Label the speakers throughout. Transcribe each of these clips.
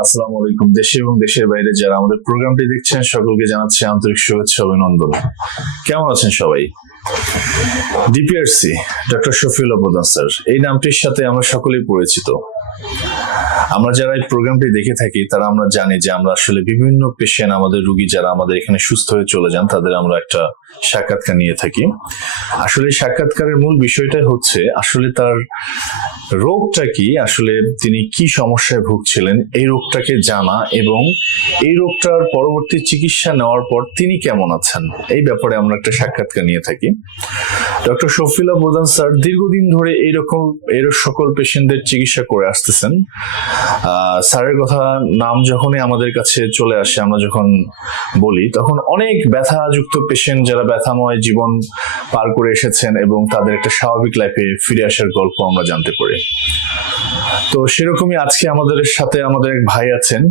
Speaker 1: আসসালামু আলাইকুম। দেশে এবং দেশের বাইরে যারা আমাদের প্রোগ্রামটি দেখছেন, সকলকে জানাচ্ছি আন্তরিক শুভেচ্ছা অভিনন্দন। কেমন আছেন সবাই? ডিপিআরসি ডক্টর স্যার, এই নামটির সাথে আমরা সকলেই পরিচিত। আমরা যারা এই প্রোগ্রামটি দেখে থাকি, তারা আমরা জানি যে আমরা আসলে বিভিন্ন পেশেন্ট আমাদের রুগী যারা আমাদের এখানে সুস্থ হয়ে চলে যান, তাদের আমরা একটা সাক্ষাৎকার নিয়ে থাকি। আসলে সাক্ষাৎকারের মূল বিষয়টাই হচ্ছে, আসলে তার রোগটা কি? আসলে তিনি কি সমস্যায় ভুগছিলেন? এই রোগটাকে জানা এবং এই রোগটার পরবর্তী চিকিৎসা নেওয়ার পর তিনি কেমন আছেন? এই ব্যাপারে আমরা একটা সাক্ষাৎকার নিয়ে থাকি। ডক্টর শফিলা প্রধান স্যার দীর্ঘদিন ধরে এইরকম, এর সকল পেশেন্টদের চিকিৎসা করে আসতেছেন। স্যারের কথা নাম যখনই আমাদের কাছে চলে আসে, আমরা যখন বলি, তখন অনেক ব্যথাযুক্ত পেশেন্ট যারা ব্যথাময় জীবন পার করে এসেছেন এবং তাদের একটা স্বাভাবিক লাইফে ফিরে আসার গল্প আমরা জানতে পারি। তো সেরকমই আজকে আমাদের সাথে আমাদের এক ভাই আছেন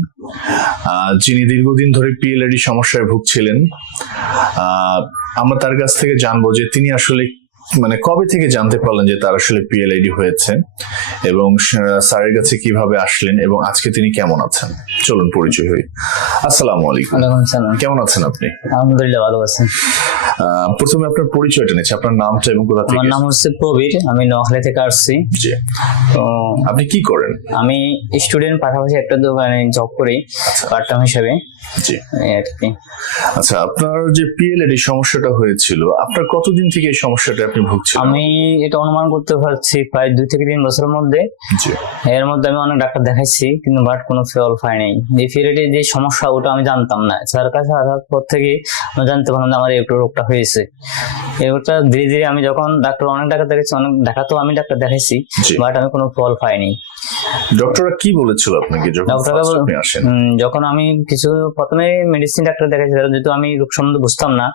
Speaker 1: যিনি দীর্ঘদিন ধরে পিএলএডি সমস্যায় ভুগছিলেন। আমরা তার কাছ থেকে জানব যে তিনি আসলে মানে কবে থেকে জানতে পারলেন যে তার আসলে পিএলআইডি হয়েছে? এবং স্যারের কাছে কীভাবে আসলেন এবং আজকে তিনি কেমন আছেন? চলুন পরিচয় হই। আসসালামু আলাইকুম।
Speaker 2: কেমন আছেন আপনি? আলহামদুলিল্লাহ ভালো আছেন
Speaker 1: প্রথমে আপনার পরিচয়টা নিচ্ছি আপনার নামটা এবং কোথা থেকে আমার
Speaker 2: নাম হচ্ছে প্রবীর। আমি নোয়াখালী থেকে আসছি। জি।
Speaker 1: তো আপনি কি করেন?
Speaker 2: আমি স্টুডেন্ট পাশাপাশি একটা দোকানে জব করি পার্ট টাইম হিসাবে। জি।
Speaker 1: আর কি। আচ্ছা আপনার যে পিএলএডি সমস্যাটা হয়েছিল আপনার কতদিন থেকে এই সমস্যাটা আপনি ভুগছিলেন?
Speaker 2: আমি এটা অনুমান করতে পারছি প্রায় দুই থেকে তিন বছরের মধ্যে। জি। এর মধ্যে আমি অনেক ডাক্তার দেখাইছি কিন্তু বাট কোনো ফল পাইনি যে পিরিয়ডে যে সমস্যা ওটা আমি জানতাম না। স্যার কাছে আসার পর থেকে আমি জানতে পারলাম যে আমার এই রোগটা হয়েছে। এই রোগটা ধীরে ধীরে আমি যখন ডাক্তার অনেক ডাক্তার দেখেছি অনেক দেখাতেও আমি ডাক্তার দেখাইছি বাট আমি কোনো ফল পাইনি।
Speaker 1: ডক্টররা কি বলেছিল আপনাকে যখন আপনি আসেন?
Speaker 2: আমি কিছু প্রথমে মেডিসিন ডাক্তার দেখাইছিলাম যেহেতু আমি রোগ সম্বন্ধে বুঝতাম না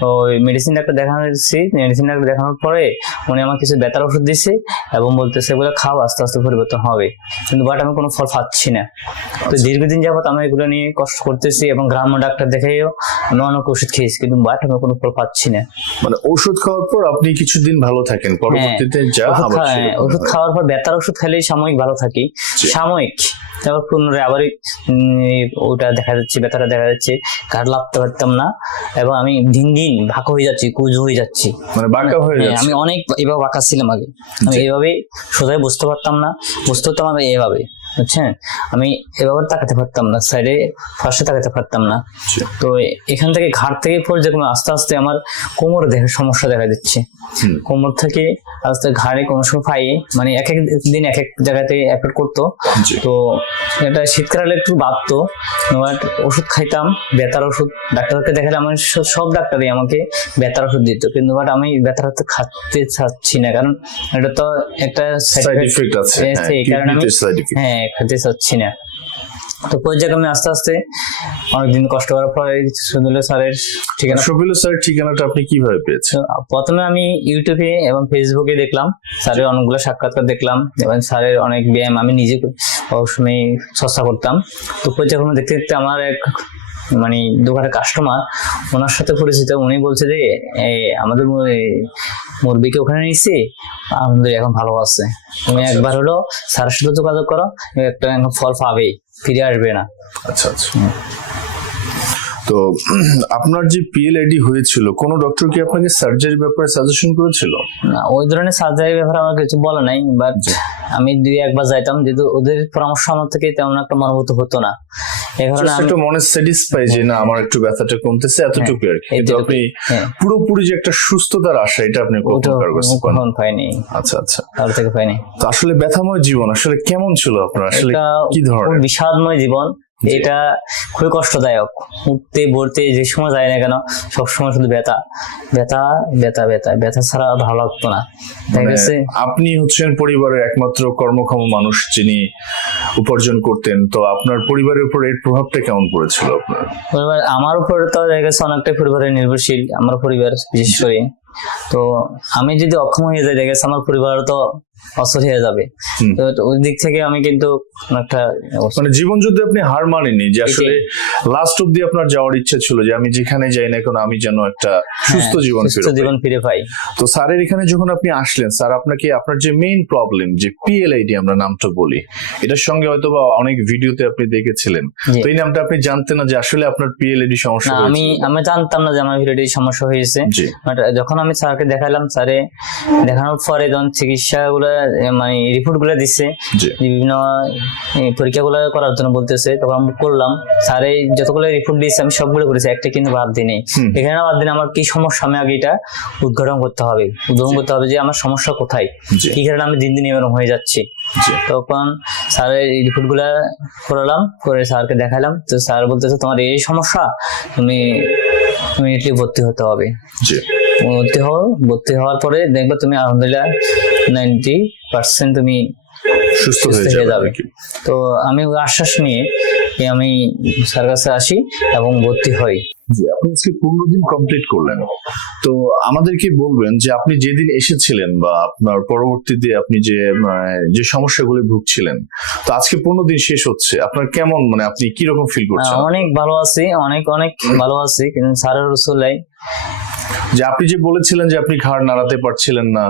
Speaker 2: তো মেডিসিন ডাক্তার দেখাচ্ছি মেডিসিন ডাক্তার দেখানোর পরে উনি আমার কিছু ব্যথার ওষুধ দিছে এবং বলতেছে এগুলো খাও আস্তে আস্তে পরিবর্তন হবে। কিন্তু বাট আমি কোনো ফল পাচ্ছি না। তো আচ্ছা। দীর্ঘদিন যাবত আমি এগুলো নিয়ে কষ্ট করতেছি এবং গ্রাম্য ডাক্তার দেখাইও আমি অনেক ওষুধ খেয়েছি কিন্তু বাট আমি কোনো ফল পাচ্ছি না।
Speaker 1: মানে ওষুধ খাওয়ার পর আপনি কিছুদিন ভালো থাকেন পরবর্তীতে যা ওষুধ হ্যাঁ,
Speaker 2: ওষুধ খাওয়ার পর ব্যথার ওষুধ খেলেই সাময়িক ভালো থাকি। সাময়িক। তারপর পুনরায় আবার ওটা দেখা যাচ্ছে ব্যথাটা দেখা যাচ্ছে। কার লাগতে পারতাম না এবং আমি দিন দিন ভাগ হয়ে যাচ্ছি কুজ হয়ে যাচ্ছি।
Speaker 1: মানে বাঁকা হয়ে যাচ্ছে।
Speaker 2: আমি অনেক এভাবে বাঁকা ছিলাম আগে। আমি জি। এইভাবে সোজাই বুঝতে পারতাম না। বুঝতে পারতাম আমি এভাবে বুঝছেন? আমি এভাবে তাকাতে পারতাম না সাইডে ফার্স্টে তাকাতে পারতাম না। তো এখান থেকে ঘাট থেকে পর্যায়ক্রমে আস্তে আস্তে আমার কোমর দেখে সমস্যা দেখা দিচ্ছে। কোমর থেকে আস্তে ঘাড়ে কোনো সময় পায়ে মানে এক এক দিন এক এক জায়গাতে এফেক্ট করতো। তো এটা শীতকালে একটু বাড়তো ওষুধ খাইতাম ব্যথার ওষুধ ডাক্তারকে দেখালে আমার সব ডাক্তারই আমাকে ব্যথার ওষুধ দিত। কিন্তু বাট আমি ব্যথার ওষুধ খাতে চাচ্ছি না। কারণ এটা তো একটা
Speaker 1: সাইড ইফেক্ট আছে হ্যাঁ।
Speaker 2: হ্যাঁ খেতে চাচ্ছি না। তো পর্যায়ক্রমে আস্তে আস্তে। অনেকদিন কষ্ট করার পরে সুন্দর স্যারের ঠিকানা
Speaker 1: শফিল স্যার ঠিকানাটা আপনি কীভাবে পেয়েছেন?
Speaker 2: প্রথমে আমি ইউটিউবে এবং ফেসবুকে দেখলাম। স্যারের অনেকগুলো সাক্ষাৎকার দেখলাম এবং স্যারের অনেক ব্যায়াম আমি নিজে সবসময় চর্চা করতাম। তো পর্যায়ক্রমে দেখতে দেখতে আমার এক মানে দোকানের কাস্টমার ওনার সাথে পরিচিত। উনি বলছে যে আমাদের মুরবিকে ওখানে নিয়েছি আলহামদুলিল্লাহ এখন ভালো আছে। তুমি আচ্ছা, একবার হলো স্যারের সাথে যোগাযোগ করো একটা এখন ফল পাবেই। ফিরে আসবে না।
Speaker 1: আচ্ছা আচ্ছা। তো আপনার যে পিএলআইডি হয়েছিল কোন ডক্টর কি আপনাকে সার্জারি ব্যাপারে সাজেশন করেছিল?
Speaker 2: না, ওই ধরনের সার্জারির ব্যাপারে আমার কিছু বলা নাই বাট। আমি দুই একবার যাইতাম যেহেতু ওদের পরামর্শ আমার থেকে তেমন একটা মনোভূত হতো না।
Speaker 1: এই কারণে আমি একটু মনে স্যাটিসফাই যে না আমার একটু ব্যথাটা কমতেছে এতটুকু আর কি। কিন্তু আপনি হ্যাঁ। পুরোপুরি যে একটা সুস্থতার আশা এটা আপনি কখন পাইনি। আচ্ছা আচ্ছা। তার থেকে পাইনি। তো আসলে ব্যথাময় জীবন আসলে কেমন ছিল আপনার? আসলে কি ধরনের?
Speaker 2: বিষাদময় জীবন। এটা খুবই কষ্টদায়ক। উঠতে বলতে যে সময় যায় না কেন সবসময় শুধু ব্যথা। ব্যথা ব্যথা ব্যথা। ব্যথা ছাড়া ভালো লাগতো না।
Speaker 1: মানে গেছে? আপনি হচ্ছেন পরিবারের একমাত্র কর্মক্ষম মানুষ যিনি উপার্জন করতেন। তো আপনার পরিবারের উপর এর প্রভাবটা কেমন পড়েছিল আপনার?
Speaker 2: পরিবার আমার উপর তো দেখা গেছে অনেকটাই পরিবারের নির্ভরশীল আমার পরিবার বিশেষ করে। তো আমি যদি অক্ষম হয়ে যাই দেখা গেছে আমার পরিবার তো অসর হয়ে যাবে। তো ওই দিক থেকে আমি কিন্তু একটা
Speaker 1: মানে জীবন যুদ্ধে আপনি হার মানেননি যে আসলে লাস্ট অব্দি আপনার যাওয়ার ইচ্ছা ছিল যে আমি যেখানে যাই না কেন আমি যেন একটা সুস্থ হ্যাঁ, জীবন সুস্থ ফিরে পাই। জীবন ফিরে পাই। তো স্যারের এখানে যখন আপনি আসলেন স্যার আপনাকে আপনার যে মেইন প্রবলেম যে পিএলআইডি আমরা নামটা বলি এটার সঙ্গে হয়তো বা অনেক ভিডিওতে আপনি দেখেছিলেন। তো এই নামটা আপনি জানতেন না যে আসলে আপনার পিএলআইডি সমস্যা
Speaker 2: আমি আমি জানতাম না যে আমার ভিডিওটি সমস্যা হয়েছে। যখন আমি স্যারকে দেখালাম স্যারে দেখানোর পরে যখন চিকিৎসা গুলা মানে দিচ্ছে বিভিন্ন করার জন্য বলতেছে তখন আমি করলাম। স্যারে যতগুলো রিপোর্ট দিয়েছে আমি সবগুলো করেছি একটা কিন্তু বাদ হুম। এখানে বাদ দিন আমার কি সমস্যা? আমি আগে এটা উদ্ঘাটন করতে হবে। উদ্ঘাটন করতে হবে যে আমার সমস্যা কোথায়? কি কারণে আমি দিন দিন এরকম হয়ে যাচ্ছি? তখন স্যারের রিপোর্টগুলা করালাম করে স্যারকে দেখালাম। তো স্যার বলতেছে তোমার এই সমস্যা? তুমি ইমিডিয়েটলি ভর্তি হতে হবে। ভর্তি হও ভর্তি হওয়ার পরে দেখবে তুমি আলহামদুলিল্লাহ নাইনটি পার্সেন্ট তুমি
Speaker 1: সুস্থ হয়ে যাবে।
Speaker 2: তো আমি আশ্বাস নিয়ে আমি স্যার কাছে আসি এবং ভর্তি হই।
Speaker 1: জি আপনি আজকে পনেরো দিন কমপ্লিট করলেন। তো আমাদেরকে বলবেন যে আপনি যেদিন এসেছিলেন বা আপনার পরবর্তীতে আপনি যে যে সমস্যাগুলো ভুগছিলেন তো আজকে পনেরো দিন শেষ হচ্ছে। আপনার কেমন মানে আপনি কি রকম ফিল করছেন
Speaker 2: অনেক ভালো আছি অনেক অনেক ভালো আছি। কিন্তু স্যারের রসুলাই
Speaker 1: যে আপনি যে বলেছিলেন যে আপনি ঘাড় নাড়াতে পারছিলেন না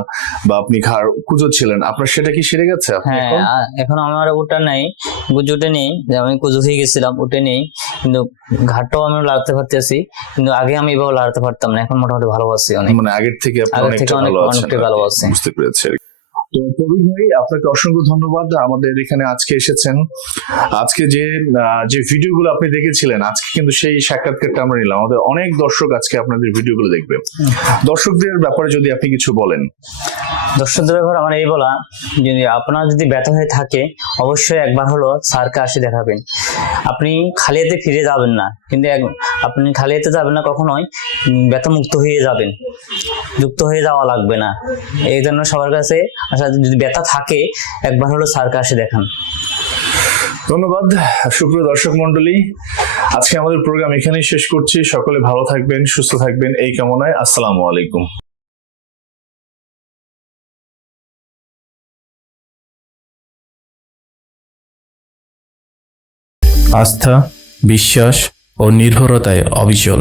Speaker 1: বা আপনি ঘাড় কুজোচ্ছিলেন আপনার সেটা কি সেরে গেছে আপনি
Speaker 2: হ্যাঁ এখন? আ- এখন আমার ওটা নাই গুজুটে নেই যে আমি কুজু হয়ে গেছিলাম ওটা নেই কিন্তু ঘাটটাও আমি লাড়াতে পারতেছি কিন্তু আগে আমি এভাবে লাড়াতে পারতাম না এখন মোটামুটি ভালো আছি অনেক
Speaker 1: মানে আগের থেকে আপনি আগের অনেকটা থেকে অনেক- ভালো আছেন অনেকটাই ভালো আছি। বুঝতে পেরেছি। তো কবির ভাই, আপনাকে অসংখ্য ধন্যবাদ। আমাদের এখানে আজকে এসেছেন। আজকে যে যে ভিডিওগুলো আপনি দেখেছিলেন, আজকে কিন্তু সেই সাক্ষাৎকারটা আমরা নিলাম। আমাদের অনেক দর্শক আজকে আপনাদের ভিডিওগুলো দেখবে। দর্শকদের ব্যাপারে যদি আপনি কিছু বলেন।
Speaker 2: দর্শকদের ব্যাপার আমার এই বলা, যদি আপনার যদি ব্যথা হয়ে থাকে, অবশ্যই একবার হলো স্যারকে আসে দেখাবেন। আপনি খালি ফিরে যাবেন না। কিন্তু আপনি খালি হাতে যাবেন না কখনোই ব্যথা মুক্ত হয়ে যাবেন। যুক্ত হয়ে যাওয়া লাগবে না। এই জন্য সবার কাছে যদি ব্যথা থাকে একবার হলো স্যারকে আসে দেখান।
Speaker 1: ধন্যবাদ সুপ্রিয় দর্শক মন্ডলী আজকে আমাদের প্রোগ্রাম এখানেই শেষ করছি। সকলে ভালো থাকবেন সুস্থ থাকবেন। এই কামনায় আসসালামু আলাইকুম। আস্থা বিশ্বাস ও নির্ভরতায় অবিচল।